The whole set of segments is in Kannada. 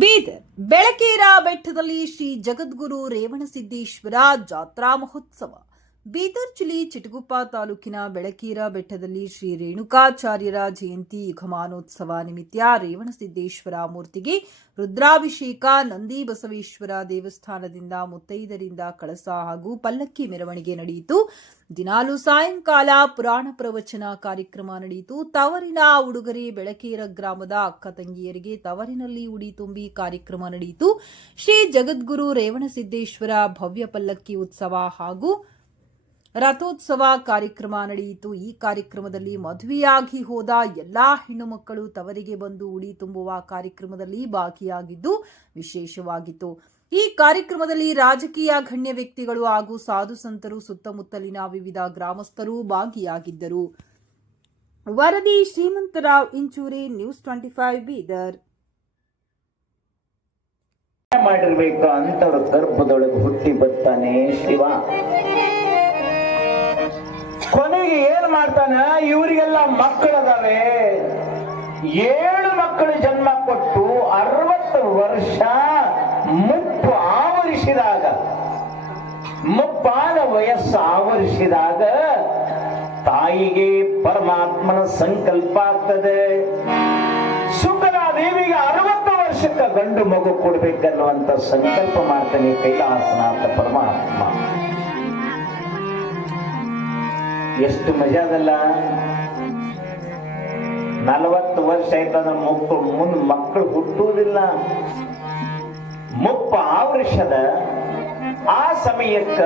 ಬೀದರ್ ಬೆಳಕೇರ ಬೆಟ್ಟದಲ್ಲಿ ಶ್ರೀ ಜಗದ್ಗುರು ರೇವಣಸಿದ್ದೇಶ್ವರ ಜಾತ್ರಾ ಮಹೋತ್ಸವ. ಬೀದರ್ ಜಿಲ್ಲೆ ಚಿಟಗುಪ್ಪ ತಾಲೂಕಿನ ಬೆಳಕೇರ ಬೆಟ್ಟದಲ್ಲಿ ಶ್ರೀ ರೇಣುಕಾಚಾರ್ಯರ ಜಯಂತಿ ಯುಗಮಾನೋತ್ಸವ ನಿಮಿತ್ತ ರೇವಣಸಿದ್ದೇಶ್ವರ ಮೂರ್ತಿಗೆ ರುದ್ರಾಭಿಷೇಕ, ನಂದಿ ಬಸವೇಶ್ವರ ದೇವಸ್ಥಾನದಿಂದ ಮುತ್ತೈದರಿಂದ ಕಳಸ ಹಾಗೂ ಪಲ್ಲಕ್ಕಿ ಮೆರವಣಿಗೆ ನಡೆಯಿತು. ದಿನಾಲು ಸಾಯಂಕಾಲ ಪುರಾಣ ಪ್ರವಚನ ಕಾರ್ಯಕ್ರಮ ನಡೆಯಿತು. ತವರಿನ ಉಡುಗೊರೆ ಬೆಳಕೇರ ಗ್ರಾಮದ ಅಕ್ಕ ತಂಗಿಯರಿಗೆ ತವರಿನಲ್ಲಿ ಉಡಿ ತುಂಬಿ ಕಾರ್ಯಕ್ರಮ ನಡೆಯಿತು. ಶ್ರೀ ಜಗದ್ಗುರು ರೇವಣಸಿದ್ದೇಶ್ವರ ಭವ್ಯ ಪಲ್ಲಕ್ಕಿ ಉತ್ಸವ ಹಾಗೂ ರಥೋತ್ಸವ ಕಾರ್ಯಕ್ರಮ ನಡೆಯಿತು. ಈ ಕಾರ್ಯಕ್ರಮದಲ್ಲಿ ಮದುವೆಯಾಗಿ ಹೋದ ಎಲ್ಲಾ ಹೆಣ್ಣು ಮಕ್ಕಳು ತವರಿಗೆ ಬಂದು ಉಡಿ ತುಂಬುವ ಕಾರ್ಯಕ್ರಮದಲ್ಲಿ ಭಾಗಿಯಾಗಿದ್ದು ವಿಶೇಷವಾಗಿತ್ತು. ಈ ಕಾರ್ಯಕ್ರಮದಲ್ಲಿ ರಾಜಕೀಯ ಗಣ್ಯ ವ್ಯಕ್ತಿಗಳು ಹಾಗೂ ಸಾಧು ಸಂತರು, ಸುತ್ತಮುತ್ತಲಿನ ವಿವಿಧ ಗ್ರಾಮಸ್ಥರು ಭಾಗಿಯಾಗಿದ್ದರು. ವರದಿ ಶ್ರೀಮಂತರಾವ್ ಇಂಚೂರಿ, ನ್ಯೂಸ್ 25 ಬೀದರ್. ಮಾಡಿರ್ಬೇಕು ಅಂತವ್ರ ಗರ್ಭದೊಳಗೆ ಹುಟ್ಟಿ ಬರ್ತಾನೆ ಶಿವ. ಕೊನೆಗೆ ಏನ್ ಮಾಡ್ತಾನ, ಇವರಿಗೆಲ್ಲ ಮಕ್ಕಳದಾವೆ. 7 ಮಕ್ಕಳು ಜನ್ಮ ಕೊಟ್ಟು 60 ವರ್ಷ ಮುಪ್ಪು ಆವರಿಸಿದಾಗ, ಮುಪ್ಪಾದ ವಯಸ್ಸು ಆವರಿಸಿದಾಗ ತಾಯಿಗೆ ಪರಮಾತ್ಮನ ಸಂಕಲ್ಪ ಆಗ್ತದೆ. ಸುಕಲಾದೇವಿಗೆ 60 ವರ್ಷಕ್ಕೆ ಗಂಡು ಮಗು ಕೊಡ್ಬೇಕನ್ನುವಂತ ಸಂಕಲ್ಪ ಮಾಡ್ತಾನೆ ಕೈಲಾಸನಾಥ ಪರಮಾತ್ಮ. ಎಷ್ಟು ಮಜಾದಲ್ಲ. 40 ವರ್ಷ ಆಯ್ತದ ಮುಂದೆ ಮಕ್ಕಳು ಹುಟ್ಟುವುದಿಲ್ಲ. ಮುಪ್ಪ ಆವೃಷದ ಆ ಸಮಯಕ್ಕ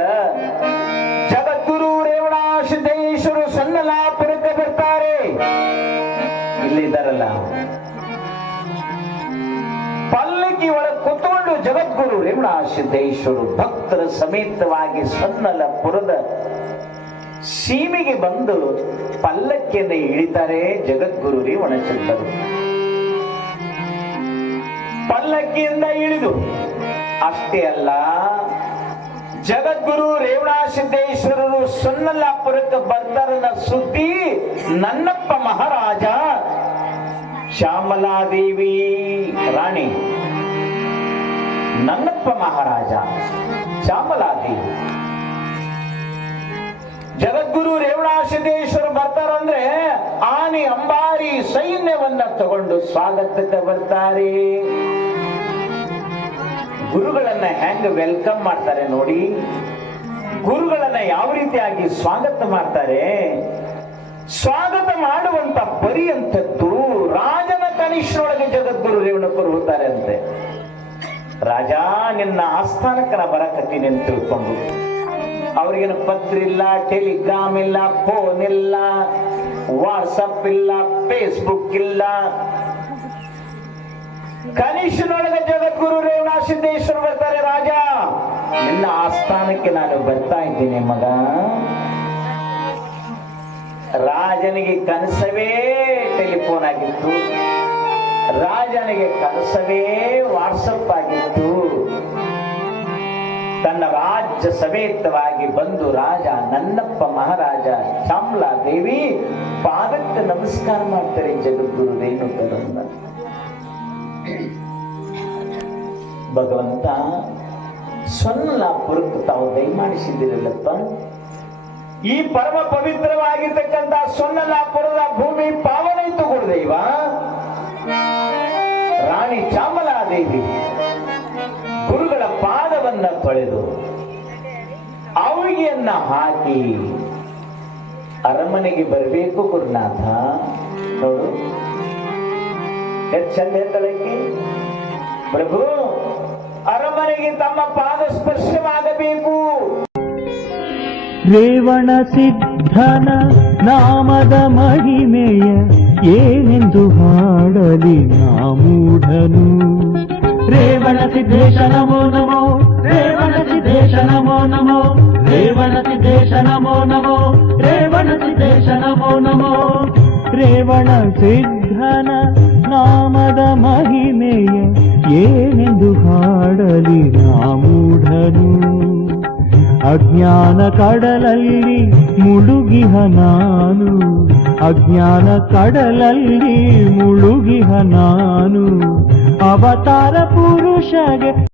ಜಗದ್ಗುರು ರೇವಣಸಿದ್ದೇಶ್ವರ ಸನ್ನಲಾಪುರಕ್ಕೆ ಬರ್ತಾರೆ. ಇಲ್ಲಿದ್ದಾರಲ್ಲ, ಪಲ್ಲಕ್ಕಿ ಒಳಗೆ ಕುತ್ಕೊಂಡು ಜಗದ್ಗುರು ರೇವಣಸಿದ್ದೇಶ್ವರ ಭಕ್ತರ ಸಮೇತವಾಗಿ ಸನ್ನಲಪುರದ ಸೀಮೆಗೆ ಬಂದು ಪಲ್ಲಕ್ಕಿಯನ್ನು ಇಳಿತಾರೆ ಜಗದ್ಗುರು ರೇವಣಸಿದ್ದರು. ಪಲ್ಲಕ್ಕಿಯಿಂದ ಇಳಿದು ಅಷ್ಟೇ ಅಲ್ಲ, ಜಗದ್ಗುರು ರೇವಣಸಿದ್ದೇಶ್ವರರು ಸೊನ್ನಲಾಪುರಕ್ಕೆ ಬರ್ತಾರನ್ನ ಸುದ್ದಿ ನನ್ನಪ್ಪ ಮಹಾರಾಜ, ಶ್ಯಾಮಲಾದೇವಿ ರಾಣಿ, ನನ್ನಪ್ಪ ಮಹಾರಾಜ, ಶ್ಯಾಮಲಾದೇವಿ, ಜಗದ್ಗುರು ರೇವಣಸಿದ್ದೇಶ್ವರ ಬರ್ತಾರಂದ್ರೆ ಆನೆ ಅಂಬಾರಿ ಸೈನ್ಯವನ್ನ ತಗೊಂಡು ಸ್ವಾಗತಕ್ಕೆ ಬರ್ತಾರೆ. ಗುರುಗಳನ್ನ ಹೆಂಗ ವೆಲ್ಕಮ್ ಮಾಡ್ತಾರೆ ನೋಡಿ. ಗುರುಗಳನ್ನ ಯಾವ ರೀತಿಯಾಗಿ ಸ್ವಾಗತ ಮಾಡ್ತಾರೆ. ಸ್ವಾಗತ ಮಾಡುವಂತ ಪರ್ಯಂತದ್ದು ರಾಜನ ಕನಿಷ್ಠೊಳಗೆ ಜಗದ್ಗುರು ರೇವಣಕರು ಹೋಗ್ತಾರೆ ಅಂತೆ. ರಾಜ, ನಿನ್ನ ಆಸ್ಥಾನಕ್ಕನ ಬರಕತ್ತೀನಿ ಅಂತ ತಿಳ್ಕೊಂಡು, ಅವ್ರಿಗೇನು ಪತ್ರ ಇಲ್ಲ, ಟೆಲಿಗ್ರಾಮ್ ಇಲ್ಲ, ಫೋನ್ ಇಲ್ಲ, ವಾಟ್ಸಪ್ ಇಲ್ಲ, ಫೇಸ್ಬುಕ್ ಇಲ್ಲ. ಕನಿಷ್ಠನೊಳಗೆ ಜಗದ್ಗುರು ರೇವಣಸಿದ್ದೇಶ್ವರ ಬರ್ತಾರೆ. ರಾಜ, ನಿನ್ನ ಆಸ್ಥಾನಕ್ಕೆ ನಾನು ಬರ್ತಾ ಇದ್ದೀನಿ ಮಗ. ರಾಜನಿಗೆ ಕನಸವೇ ಟೆಲಿಫೋನ್ ಆಗಿತ್ತು, ರಾಜನಿಗೆ ಕನಸವೇ ವಾಟ್ಸಪ್ ಆಗಿತ್ತು. ತನ್ನ ರಾಜ್ಯ ಸಮೇತವಾಗಿ ಬಂದು ರಾಜ ನನ್ನಪ್ಪ ಮಹಾರಾಜ ಶ್ಯಾಮಲಾದೇವಿ ಪಾದಕ್ಕೆ ನಮಸ್ಕಾರ ಮಾಡ್ತಾರೆ ಜಗದ್ಗುರು ರೇಣುಕರನ್ನ. ಭಗವಂತ, ಸೊನ್ನಲಾಪುರಕ್ಕೆ ತಾವು ದಯಮಾಡಿಸಿದ್ದೀರಲ್ಲಪ್ಪ. ಈ ಪರಮ ಪವಿತ್ರವಾಗಿರ್ತಕ್ಕಂಥ ಸೊನ್ನಲಾಪುರದ ಭೂಮಿ ಪಾವನೈತು ಗುರುದೈವ. ರಾಣಿ ಶ್ಯಾಮಲಾದೇವಿ ಗುರುಗಳ ಪಾದವನ್ನ ತೊಳೆದು ಅವಳಿಗೆಯನ್ನ ಹಾಕಿ ಅರಮನೆಗೆ ಬರಬೇಕು ಗುರುನಾಥ. ನೋಡು ಎಷ್ಟು ಚಂದ ಹೇಳ್ತಾಳಕ್ಕೆ. ಪ್ರಭು, ಅರಮನೆಗೆ ತಮ್ಮ ಪಾದ ಸ್ಪರ್ಶವಾಗಬೇಕು. ರೇವಣ ಸಿದ್ಧನ ನಾಮದ ಮಹಿಮೆಯ ಏನೆಂದು ಹಾಡಲಿ ನಾಮೂಢನು. ರೇವಣ ಸಿದ್ದೇಶ ನಮೋ ನಮೋ, ರೇವಣ ಸಿದ್ದೇಶ ನಮೋ ನಮೋ, ರೇವಣ ಸಿದ್ದೇಶ ನಮೋ ನಮೋ, ರೇವಣ ಸಿದ್ದೇಶ ನಮೋ ನಮೋ. ರೇವಣ ಸಿದ್ಧನ ನಾಮದ ಮಹಿಮೆಯ ಏನೆಂದು ಹಾಡಲಿ ನಾಮೂಢನು. ಅಜ್ಞಾನ ಕಡಲಲ್ಲಿ ಮುಳುಗಿಹ ನಾನು, ಅಜ್ಞಾನ ಕಡಲಲ್ಲಿ ಮುಳುಗಿಹ ನಾನು, ಅವತಾರ ಪುರುಷಗೆ